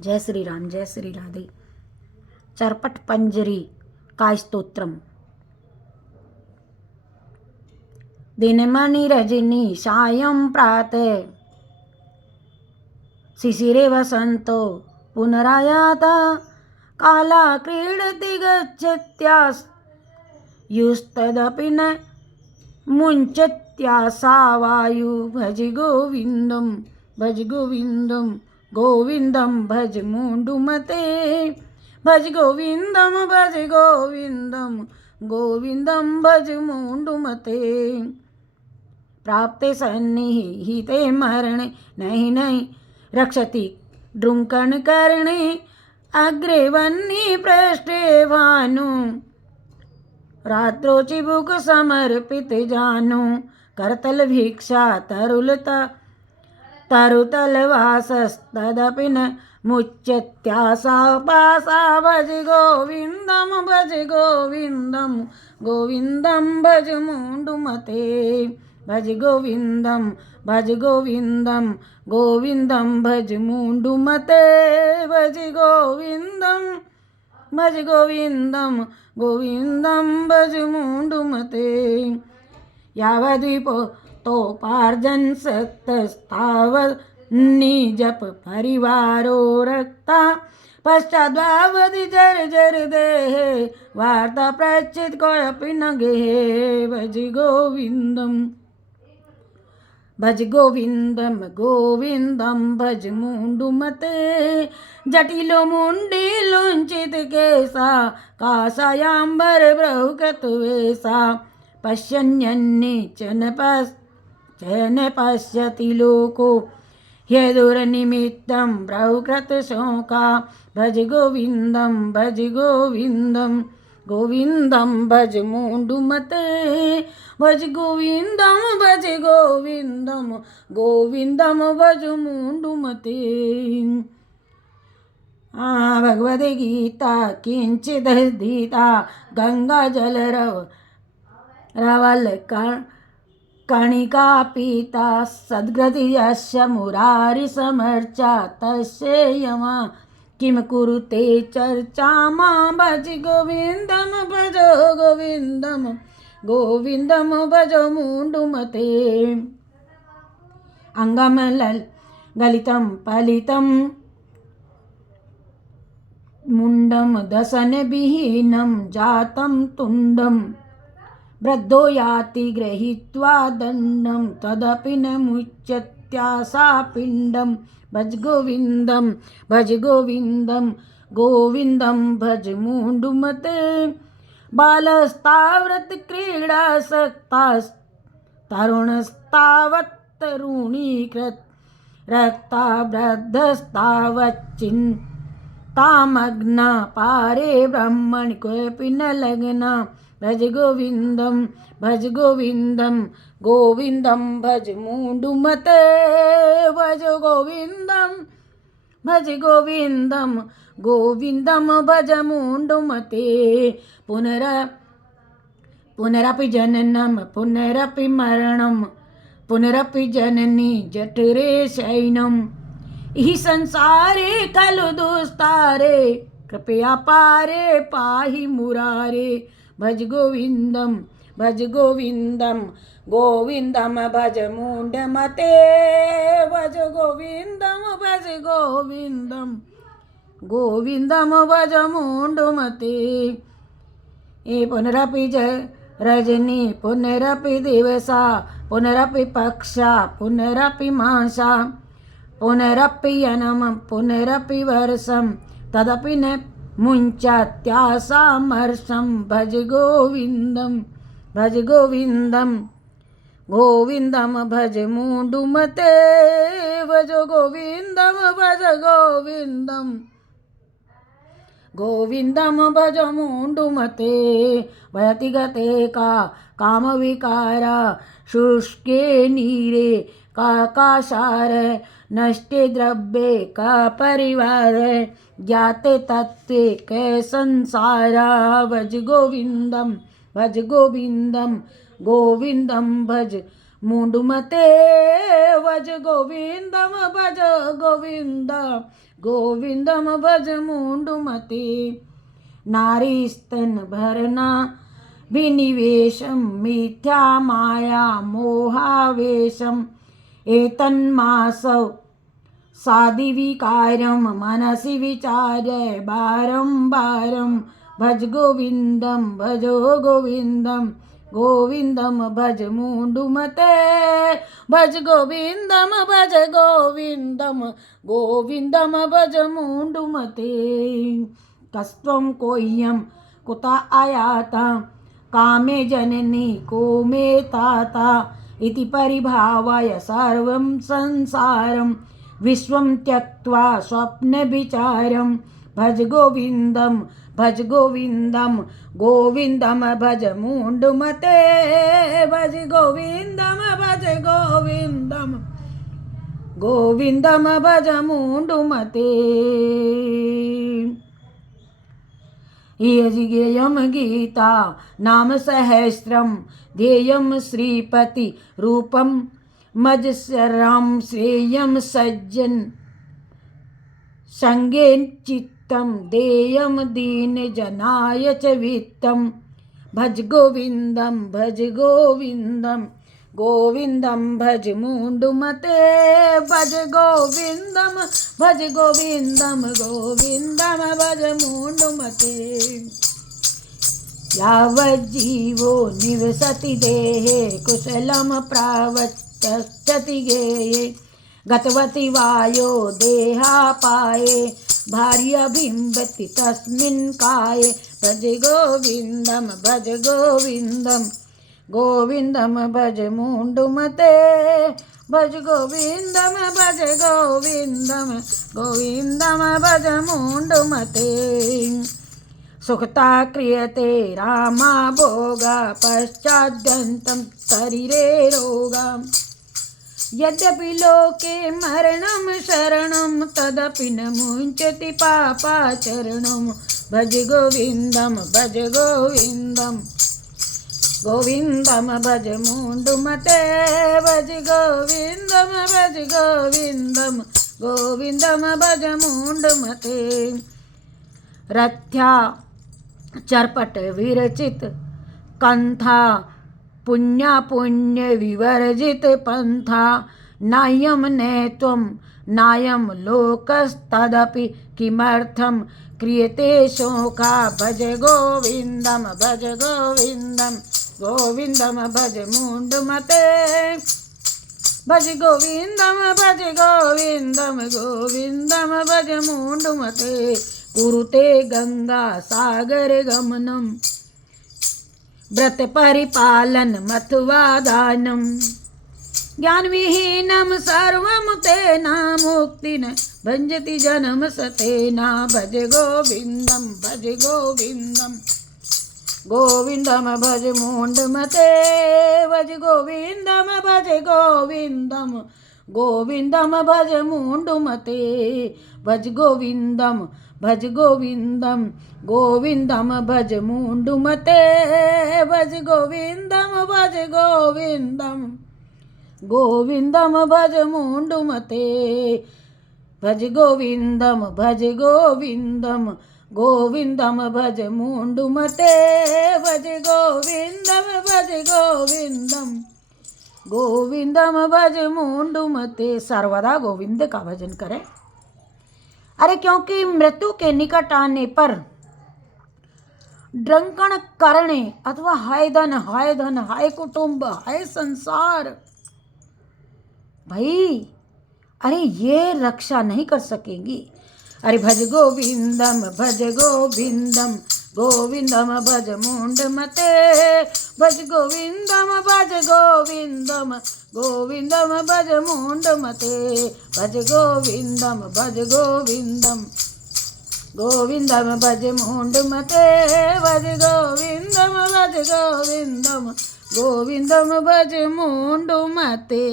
जय श्री राम, जय श्री राधे। चरपट पंजरी का स्तोत्रम। दिनमणि रजनी सायं प्रातः शिशिरे वसंतो पुनरायाता काला क्रीडति गच्छत्यायुस्तदपि न मुञ्चत्यासा वायु भज गोविन्दं भज गोविन्दं गोविन्दं भज मुण्डुमते भज गोविन्दं भज गोविन्दं गोविन्दं भज मुण्डुमते प्राप्ते सन्निहिते मरणे नहीं नहीं रक्षति ड्रुंकन करणे अग्रे वन्नी पृष्ठे भानु रात्रो चिबुक समर्पित जानु करतल भिक्षा तरुतल वासस्तदपि न मुच्यत्यासा पासा भज गोविन्दं भज गोविन्दं गोविन्दं भज मुण्डुमते भज गोविन्दं भज गोविन्दं गोविन्दं भज मुण्डुमते भज गोविन्दं भज गोविन्दं गोविन्दं भज मुण्डुमते यावद्विपो तोपार्जन सत्तस्तावन्निजप परिवारो रक्ता पश्चाद्वावधि जर जर देहे वार्ता प्रचित कोऽपि न गेहे भज गोविन्दं भज गोविन्दं गोविन्दं भज मुण्डुमते जटिलो मुण्डिलुञ्चित केसा कासायाम्बर बृहत् वेसा पश्यन्यन्निचन पश्यति लोको ह्यदुर्निमित्तं बृहत् शोका भज गोविन्दं भज गोविन्दं गोविन्दं भज मुण्डुमते भज गोविन्दं भज गोविन्दं गोविन्दं भज मुण्डुमते। भगवद् गीता किंचिदधीता गंगा जलरव रवल कणिका पीता सद्गति यस्य मुरारि समर्चा तस्य यमा किम कुरुते चर्चा मां भज गोविन्दं भज गोविन्दं गोविन्दं भज मुण्डुमते अंगम गलितं पलितं मुण्डं दशन विहीनं जातं तुण्डं वृद्धो याति गृहीत्वा दण्डं तदपि न मुच्यत्यासा पिण्डं भज गोविन्दं भज गोविन्दं गोविन्दं भज मुण्डुमते बालस्तावत् क्रीडासक्तास्तरुणस्तावत् तरुणीकृत रक्ता वृद्धस्तावच्चिन्तामग्ना पारे ब्रह्मणि कोऽपि न लग्ना भज गोविन्दं भज गोविन्दं गोविन्दं भज मुण्डुमते भज गोविन्दं भज गोविन्दं गोविन्दं भज मुण्डुमते पुनरपि जननं पुनरपि मरणं पुनरपि जननी जठरे शयनम् इहि संसारे खलु दुस्तारे कृपया पारे पाहि मुरारे भज गोविन्दं भज गोविन्दं गोविन्दं भज मुण्डुमते भज गोविन्दं भज गोविन्दं गोविन्दं भज मुण्डुमते पुनरपि रजनी पुनरपि दिवसा पुनरपि पक्षा पुनरपि मासा पुनरपि यनम पुनरपि वर्षं तदपि न मुञ्चत्यासामर्षं भज गोविन्दं भज गोविन्दं गोविन्दं भज मुण्डुमते भज गोविन्दं भज गोविन्दं गोविन्दं भज मुण्डुमते वयति गते का कामविकारा शुष्के नीरे काकासार नष्टे द्रव्ये का परिवार ज्ञाते तत्त्वे कै संसारा भज गोविन्दं भज गोविन्दं गोविन्दं भज मुण्डुमते भज गोविन्दं भज गोविन्द गोविंदम भज मूंडुमते। नारीस्तन भरना विनिवेशम मिथ्या माया मोहावेशम एतन्मासव साधिविकारं मनसि विचार्य बारंबारं भज गोविंदम भजो गोविंदम गोविंदम भज मूंडुमते। भज गोविंदम भज गोविंदम गोविंदम भज मूंडुमते। कस्त्वं कोह्यं कुता आयाता कामे जननी को मे ताता इति परिभावाय सर्वं संसारं विश्वं त्यक्त्वा स्वप्नविचारं भज गोविंदम गोविंदम भज मूंडुमते। भज गोविंदम गोविंदम भज मूंडुमते। यजिगेयं गीता नाम सहस्रम ध्येयं श्रीपति रूपम मजसराम श्रेयं सज्जन संगेन चित्तं देयं दीन जनाय च वित्तं। भज गोविंदम गोविंदम भज मूंडुमते। भज गोविंदम गोविंदम भज मूंडुमते। यावज्जीवो निवसति देहे कुशलं प्रावच्छति गेये गतवति वायो देहापाये भार्याभिम्बति तस्मिन् काये। भज गोविंदम भज मूंडुमते। भज गोविंदम गोविंदम भज मूंडुमते। सुखता क्रियते रामा भोगा पश्चाद्यन्तं शरीरे रोगा। यद्यपि लोके मरणं शरणं तदपि न मुञ्चति पापाचरणं। भज गोविंदम गोविंदम भज मूंडुमते। भज गोविंदम गोविंदम भज मूंडुमते। रथ्या चरपट विरचित कंथा पुण्य विवर्जित पंथा। नायं नैत्वं नायं लोकस्तदपि किमर्थं क्रियते शोका। भज गोविंदम गोविंदम भज मूंडुमते। भज गोविंदम गोविंदम भज मूंडुमते। कुरुते गंगा सागर गमनम व्रत परिपालन मथवा दानम। ज्ञान विहीनम सर्वम तेना मुक्ति न भंजति जन्म सतेना। भज गोविंदम गोविंदम भज मूंडुमते। भज गोविंदम गोविंदम भज मूंडुमते। भज गोविंदम गोविंदम भज मूंडुमते। भज गोविंदम गोविंदम भज मूंडुमते। भज गोविंदम गोविंदम भज मूंडुमते। भज गोविंदम भज मूंडुमते। सर्वदा गोविंद का भजन करें। अरे क्योंकि मृत्यु के निकट आने पर ड्रंकण करने अथवा हाय धन हाय कुटुंब हाय संसार भाई, अरे ये रक्षा नहीं कर सकेंगी। अरे भज गोविंदम गोविंदम भज मूंडुमते। भज गोविंदम गोविंदम भज मूंडुमते। भज गोविंदम गोविंदम भज मूंडुमते। भज गोविंदम गोविंदम भज मूंडुमते।